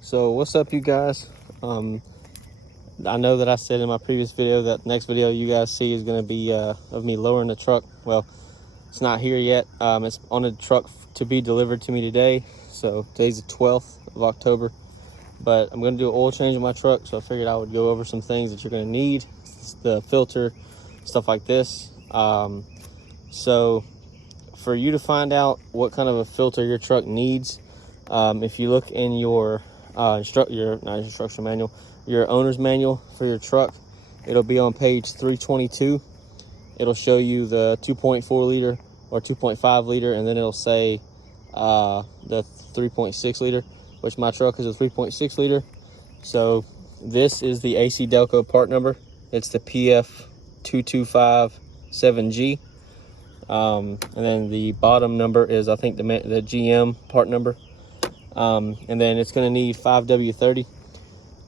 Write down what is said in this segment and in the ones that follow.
So what's up, you guys? I know that I said in my previous video that the next video you guys see is going to be of me lowering the truck. Well, it's not here yet. It's on the truck to be delivered to me today. So today's the 12th of October. But I'm going to do an oil change in my truck, so I figured I would go over some things that you're going to need. The filter, stuff like this. So for you to find out what kind of a filter your truck needs, if you look in your instruction manual, your owner's manual for your truck, it'll be on page 322. It'll show you the 2.4 liter or 2.5 liter, and then it'll say the 3.6 liter, which my truck is a 3.6 liter. So this is the AC Delco part number. It's the PF2257G. And then the bottom number is, I think, the GM part number. And then it's going to need 5W30.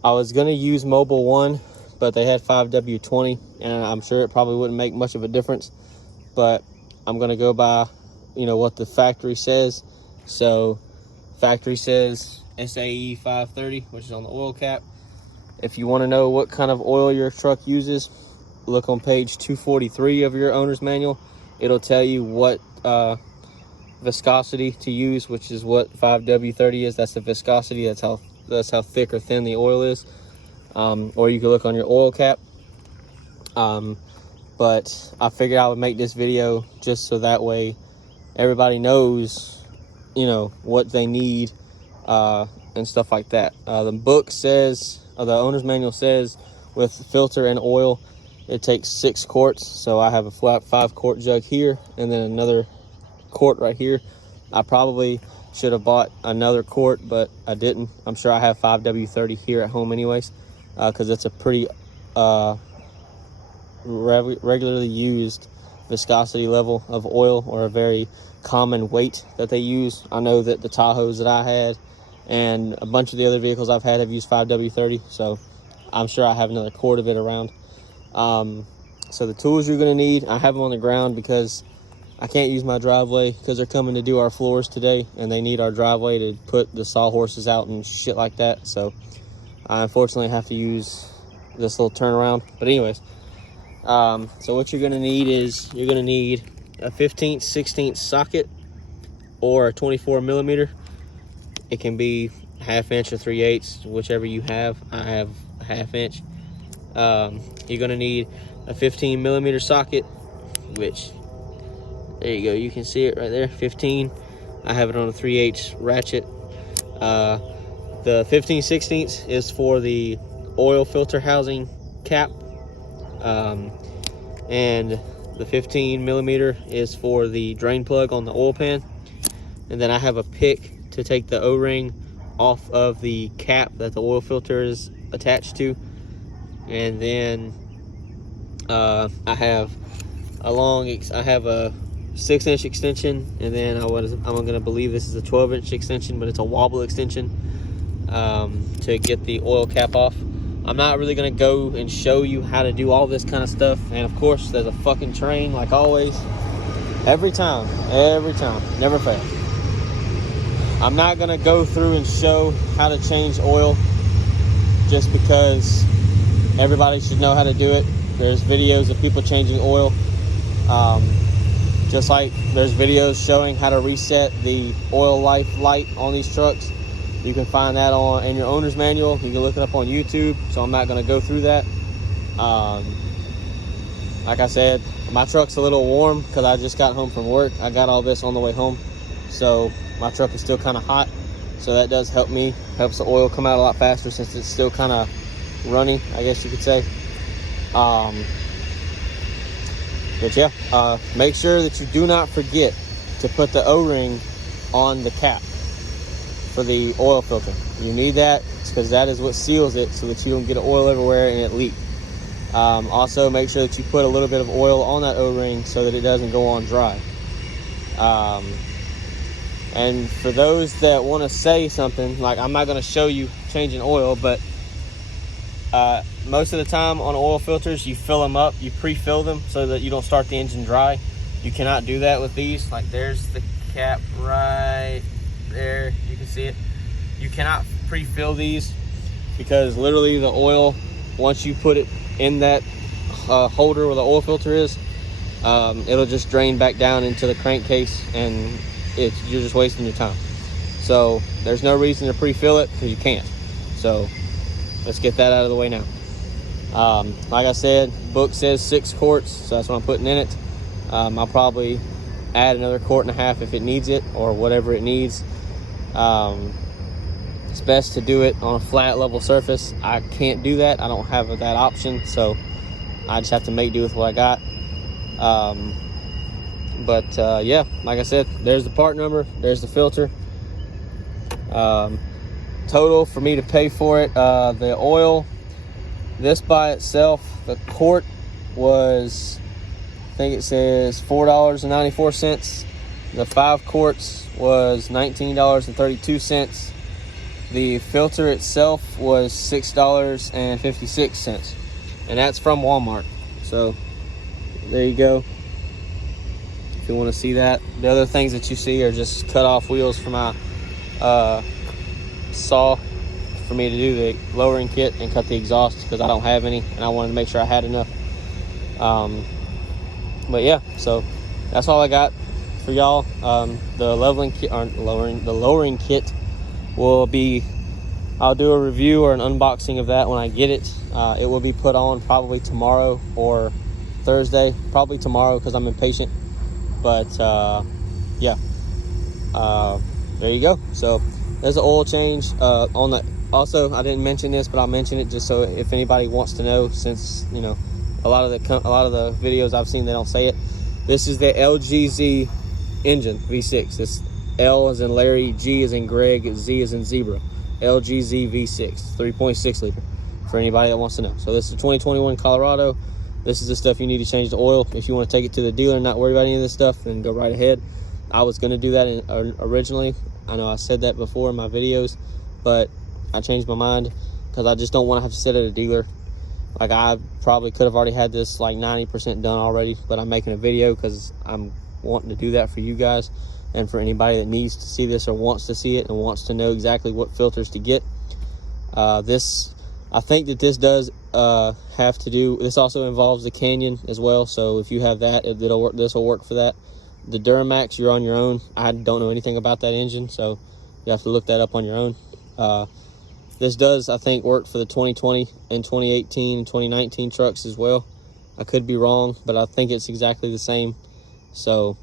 I was going to use Mobile 1, but they had 5W20, and I'm sure it probably wouldn't make much of a difference. But I'm going to go by, what the factory says. So factory says SAE 530, which is on the oil cap. If you want to know what kind of oil your truck uses, look on page 243 of your owner's manual. It'll tell you what viscosity to use, which is what 5W30 is. That's the viscosity. That's how thick or thin the oil is. Or you can look on your oil cap. But I figured I would make this video just so that way everybody knows, what they need and stuff like that. The book says, or the owner's manual says, with filter and oil, it takes 6 quarts. So I have a flat 5-quart jug here, and then another quart right here. I probably should have bought another quart, but I didn't. I'm sure I have 5W30 here at home anyways, because it's a pretty regularly used viscosity level of oil, or a very common weight that they use. I know that the Tahoes that I had and a bunch of the other vehicles I've had have used 5W30, so I'm sure I have another quart of it around. So the tools you're going to need, I have them on the ground because I can't use my driveway because they're coming to do our floors today, and they need our driveway to put the sawhorses out and shit like that. So I unfortunately have to use this little turnaround. But anyways, so what you're going to need is, you're going to need a 15th, 16th socket, or a 24 millimeter. It can be 1/2 inch or 3/8, whichever you have. I have a 1/2 inch. You're going to need a 15 millimeter socket, which, there you go, you can see it right there, 15. I have it on a 3/8 ratchet. The 15/16 is for the oil filter housing cap, and the 15 millimeter is for the drain plug on the oil pan. And then I have a pick to take the O-ring off of the cap that the oil filter is attached to. And then I have a 6-inch extension, and then I'm gonna believe this is a 12-inch extension, but it's a wobble extension to get the oil cap off. I'm not really gonna go and show you how to do all this kind of stuff, and of course there's a fucking train, like always, every time, never fails. I'm not gonna go through and show how to change oil just because everybody should know how to do it. There's videos of people changing oil, just like there's videos showing how to reset the oil life light on these trucks. You can find that in your owner's manual. You can look it up on YouTube, so I'm not going to go through that. Like I said, my truck's a little warm because I just got home from work. I got all this on the way home, so my truck is still kind of hot, so that does help me. Helps the oil come out a lot faster since it's still kind of runny, I guess you could say. But yeah, make sure that you do not forget to put the O-ring on the cap for the oil filter. You need that because that is what seals it, so that you don't get oil everywhere and it leaks. Also, make sure that you put a little bit of oil on that O-ring so that it doesn't go on dry. And for those that want to say something, like, I'm not going to show you changing oil, but most of the time on oil filters, you fill them up, you pre-fill them so that you don't start the engine dry. You cannot do that with these. Like, there's the cap right there, you can see it. you cannot pre-fill these, because literally the oil, once you put it in that holder where the oil filter is, it'll just drain back down into the crankcase, and you're just wasting your time. So there's no reason to pre-fill it, because you can't. So let's get that out of the way now. Like I said, book says 6 quarts, so that's what I'm putting in it. I'll probably add another 1.5 quarts if it needs it, or whatever it needs. It's best to do it on a flat level surface. I can't do that. I don't have that option, so I just have to make do with what I got. Yeah, like I said, there's the part number, there's the filter. Total for me to pay for it, the oil, this by itself, the quart was, I think it says $4.94. The 5 quarts was $19.32. The filter itself was $6.56, and that's from Walmart. So there you go, if you want to see that. The other things that you see are just cut off wheels for my saw for me to do the lowering kit and cut the exhaust, because I don't have any and I wanted to make sure I had enough. But yeah, so that's all I got for y'all. The leveling kit, or the lowering kit will be, I'll do a review or an unboxing of that when I get it. It will be put on probably tomorrow or Thursday, probably tomorrow because I'm impatient. But yeah, there you go. So there's an oil change on the. Also, I didn't mention this, but I'll mention it just so if anybody wants to know, since you know a lot of the videos I've seen, they don't say it. This is the LGZ engine V6. This L as in Larry, G as in Greg, Z as in zebra. LGZ V6, 3.6 liter, for anybody that wants to know. So this is a 2021 Colorado. This is the stuff you need to change the oil. If you want to take it to the dealer and not worry about any of this stuff, then go right ahead. I was going to do that originally. I know I said that before in my videos, but I changed my mind because I just don't want to have to sit at a dealer. Like, I probably could have already had this like 90% done already, but I'm making a video because I'm wanting to do that for you guys and for anybody that needs to see this or wants to see it and wants to know exactly what filters to get. I think that this does have to do, this also involves the Canyon as well. So if you have that, it'll work. This will work for that. The Duramax, you're on your own. I don't know anything about that engine, so you have to look that up on your own. This does, I think, work for the 2020 and 2018 and 2019 trucks as well. I could be wrong, but I think it's exactly the same. So,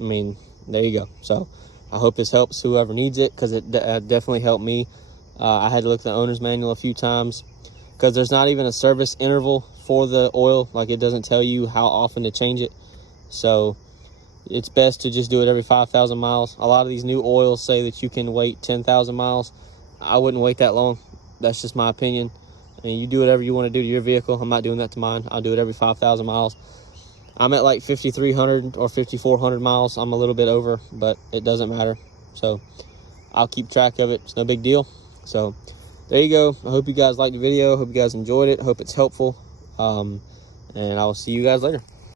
I mean, there you go. So I hope this helps whoever needs it, because it definitely helped me. I had to look at the owner's manual a few times because there's not even a service interval for the oil. Like, it doesn't tell you how often to change it. So it's best to just do it every 5,000 miles. A lot of these new oils say that you can wait 10,000 miles. I wouldn't wait that long. That's just my opinion. And you do whatever you want to do to your vehicle. I'm not doing that to mine. I'll do it every 5,000 miles. I'm at like 5,300 or 5,400 miles. I'm a little bit over, but it doesn't matter. So I'll keep track of it. It's no big deal. So there you go. I hope you guys liked the video. I hope you guys enjoyed it. I hope it's helpful. And I will see you guys later.